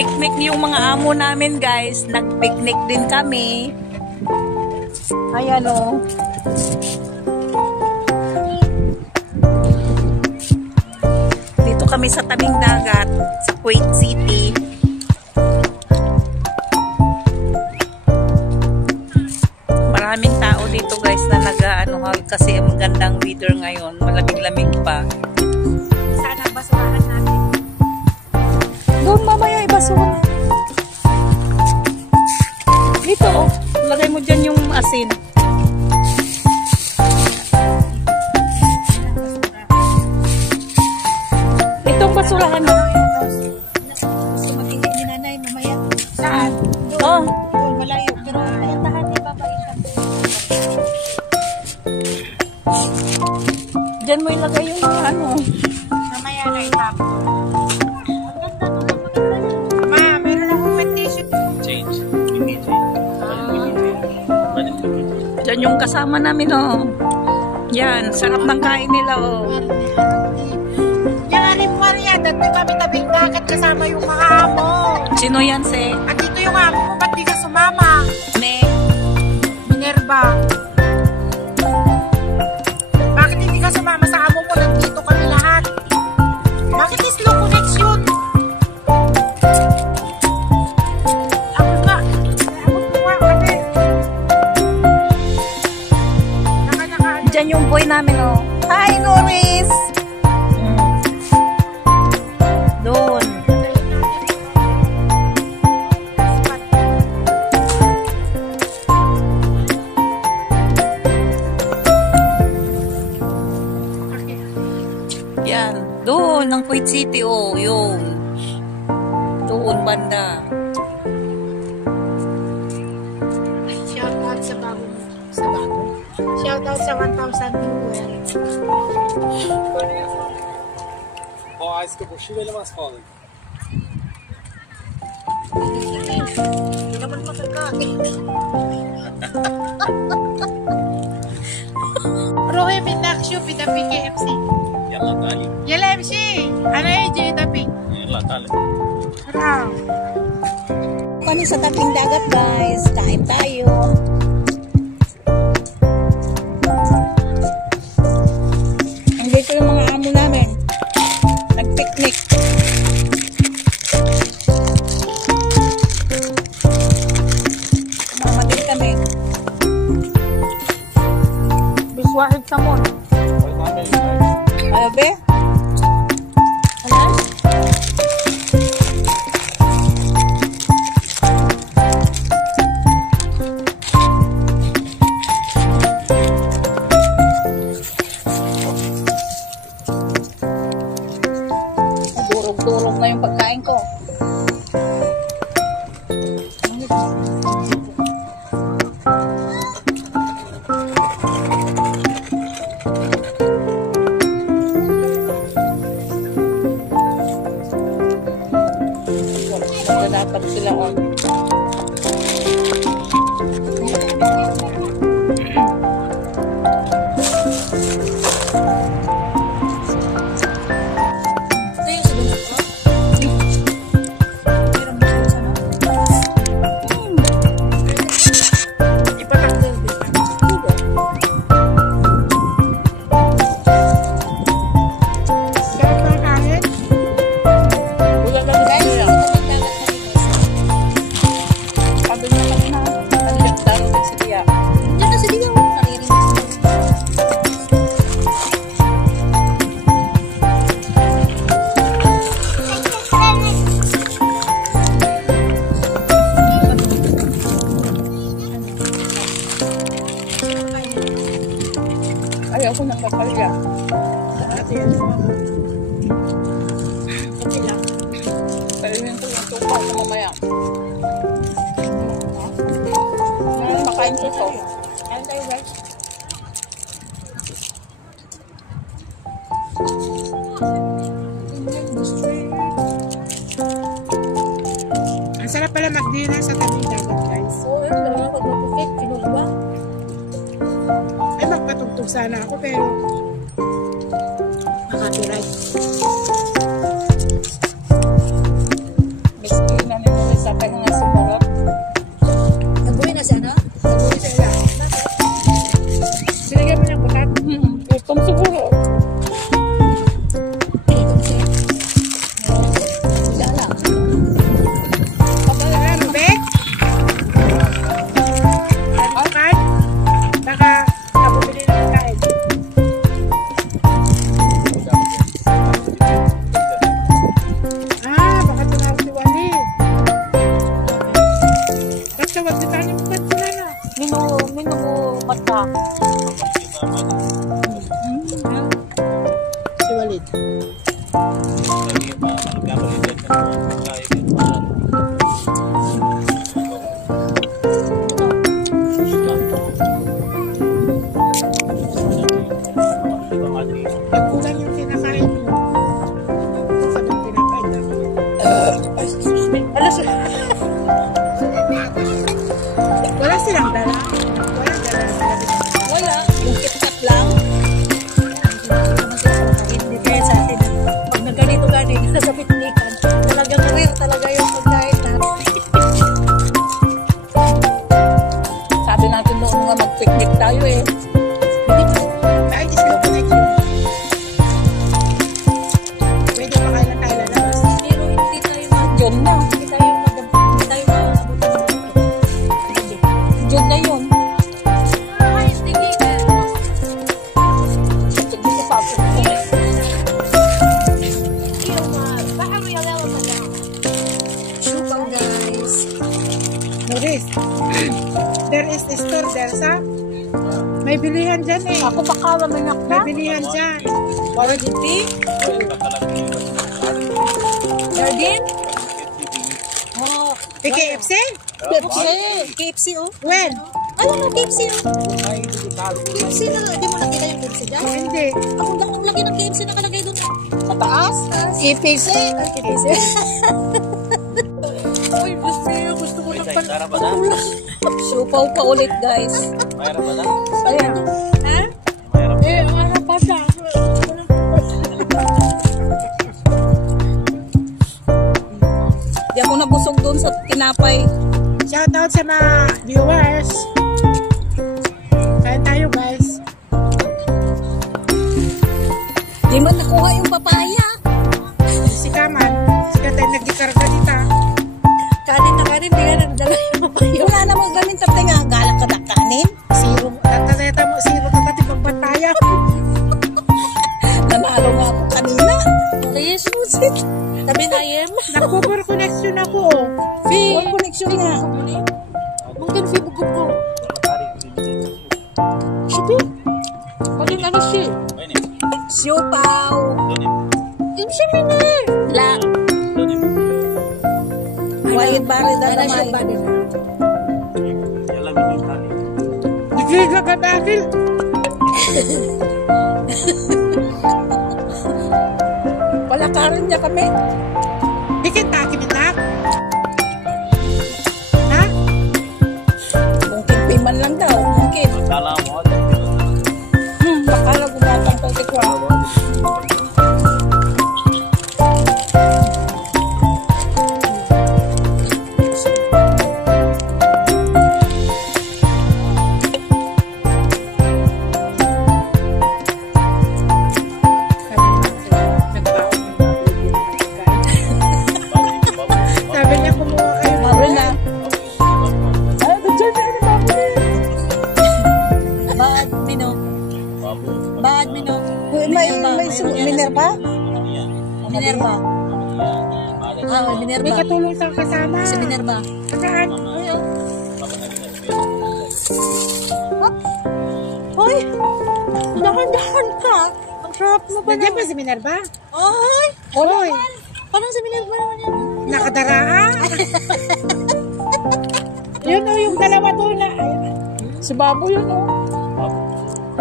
Nag-picnic yung mga amo namin, guys. Nag-picnic din kami. Ayan o. Dito kami sa tabing dagat sa Kuwait City. Maraming tao dito, guys, na nag-ano kasi ang magandang weather ngayon. Malamig-lamig pa. Sana basurahan natin. Doon mamaya ibasura. Dito oh. Lagay mo dyan yung asin. Itong basurahan mo. Gusto matingin ni nanay mamaya. Saan? Oh. Doon, malayo. Pero ayang tahan niya babaikan. Dyan mo ilagay yung ano. Mamaya na itapon. Mamaya, meron akong wet tissue. Change. Dyan yung kasama namin oh. Yan, sarap ng kain nila oh. Yung alim Maria, dati kami tabing dagat kasama yung mga amo. Sino yan, se? At dito yung amo mo, ba't di ka sumama? Ne? Minerva. Bakit hindi ka sumama sa amo mo? Nandito kami lahat. Bakit is slow connection? Ako nga. Ako nga kasi. Naka-naka. Dyan yung boy namin oh. Hi, Norris! Doon. Yan. Doon, ng Kuwait City oh. Yung. Doon, banda. Shout out sa bago. Sa bago. Shout out sa 1,000 viewers. Boys, que possível ele mais fala. Hindi naman makakain. Rohe Minaksyo, Pidapi KFC. Yalla dali. Yala MC, ano yung J-Tapi? Yalla dali. Harap. Kami sa tabing dagat, guys. Kain tayo. Andito yung mga amo namin. Nag-picnic. Mamadil kami. Biswahid sa mon. Ano be? Ano? Durog-durog na yung pagkain ko. Dapat sila on. Ayaw ko ng kapalya. Dati yan sa mga. Okay lang. Kainin ko yung tupa ko mamaya. Makain ko ito. Ano tayo guys? Ang sarap pala mag-dinner sa tabing dagat guys. Oo, yun talaga pag mag-fit. Pinulba. Ay, magpatugtog sana ako pero copyright. Miski na minum mo mata. Si Walid. Kulang yung kinakain mo. Sabi yung kinakain namin. Wala silang dala. Wala dala. Wala. Yung KitKat lang. Hindi kaya sa atin. Pag nagganito gani, nasa piknikan, talagang rare talaga yung pagkain natin. Sabi natin noon nga mag-picnic tayo eh. Kahit islo ko na yun. Pwede pa kailan tayo lalabas. Pero hindi tayo June na. Hindi tayo maabot ng June na yun. ay, tingin ka. Hindi ko pa ako. Sukaw, guys. Maurice, there is a store there, sa? May bilihan dyan eh. Ako pa kalamanyak na. May bilihan dyan. Warranty? Jardine? Oh, KFC? KFC oh. When? Ano na KFC oh? KFC na, hindi mo nakita yung KFC dyan? Hindi. Ang laki ng KFC nakalagay doon. Sa taas? KFC? KFC? Uy, gusto ko na pala. Supaw pa ulit guys. Ayan. Ha? Eh, ano pa siya? Di ako nabusog doon sa tinapay. Shout out sa mga viewers. Kain tayo, guys. Di man nakuha yung papaya. Si Kaman. Si Katay nagdikarga dita. Kanin na kanin, di ka nagdala yung papaya. Wala na mga gamin tapos nga galak ka na kanin. Sirong, tatatayata mo, sirong natatibang bantaya. Nanalo nga ako kanina. Jesus. Sabi na yem. Nag-cover connection ako, oh. What connection nga? Mungkin si bugub ko. Sipi? Paling ano siya? Siupaw. Yung siya mini. Lang. Walid bari na damay. Nagliga ka dahil. Palakarin niya kami. Bikin taki minak. Ha? Mungkin piman lang daw. Mungkin. Bakala gumatang pang tikwa. Sabi niya kumuha kayo. Mabro na. Ay, dyan na ni Mabro. Bad Mino. Bad Mino. May Minerva? Minerva. Ah, May Minerva. katulong sa kasama. Si Minerva. Saan? Hoy! Dahan-dahan ka. Ang sarap mo ba Nandiyan ba si Minerva? Ay! Hoy! Parang si Minerva naman yan. Nakadaraan. Yun o, yung dalawa doon na. Si Babo yun, oh.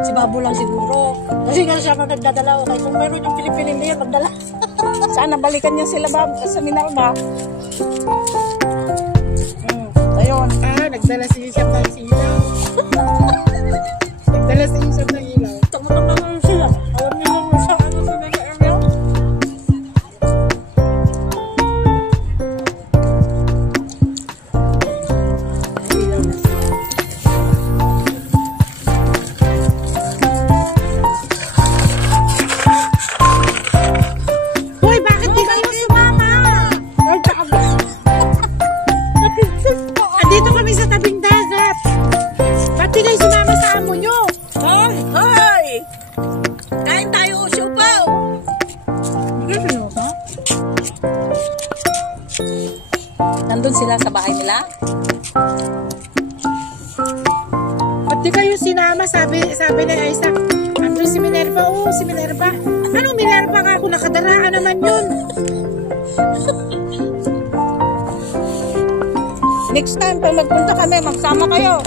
Si Babo lang siguro. Kasi nga siya pa nagdadala. Okay, kung meron yung Pilipinin na yun, magdala. Sana balikan niya sila Babo sa Minerva. Ayun. Nagdala si Isam ng ilaw. Nagdala si Isam ng ilaw. Tama naman sila. Alam niyo naman sa ano sila na ilaw? Hoy, bakit di kayo sumama? Andito kami sa tabing dagat. Ba't di kayo sumama sa amo nyo? Hoy! Hoy! Kain tayo, siupaw! Nandun sila sa bahay nila? Di kayo sinama, sabi ni Isaac. Andun si Minerva, oo, si Minerva. Anong Minerva ka? Kung nakadaraan naman yun. Next time, pag magpunta kami, magsama kayo.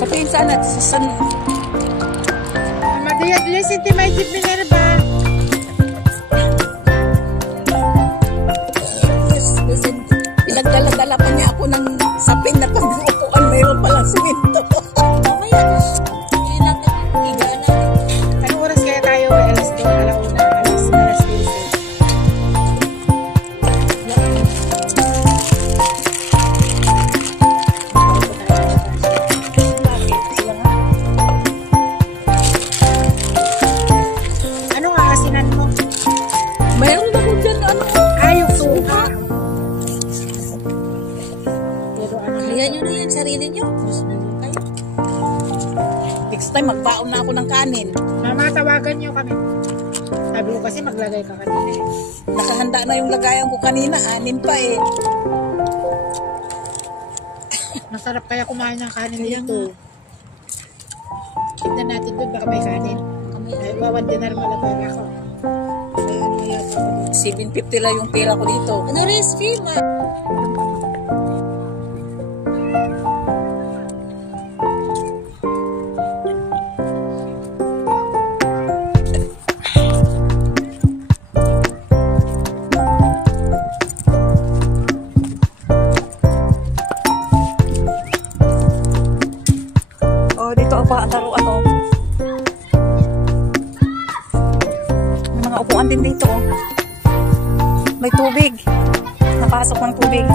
Sa pinsan at sa Madiyadli, sinti may jeep Minerva. Pinagdala-dala pa niya ako ng sapin na pag-upuan. Mayroon palang simento. Mamaya, Anong oras kaya tayo? Alas 2, alauna, alas 15. Ano nga asinan mo? mayroon ako dyan, ano? Ayok suka. Pero ano? Kaya nyo na yan, sarili nyo. Gusto na yun kayo. Next time, magbaon na ako ng kanin. Mama, tawagan niyo kami. Sabi ko kasi maglagay ka kanina. Nakahanda na yung lagayan ko kanina. 6 pa eh. Masarap kaya kumain ng kanin dito. Tignan natin doon, baka may kanin. Ay, wawan din na malagay ako. Ay, ano yata ako dito. 750 lang yung pera ko dito. Ano recipe, ma? Oh, dito ang laruan, oh. May mga upuan din dito, oh. May tubig. Napasok ng tubig.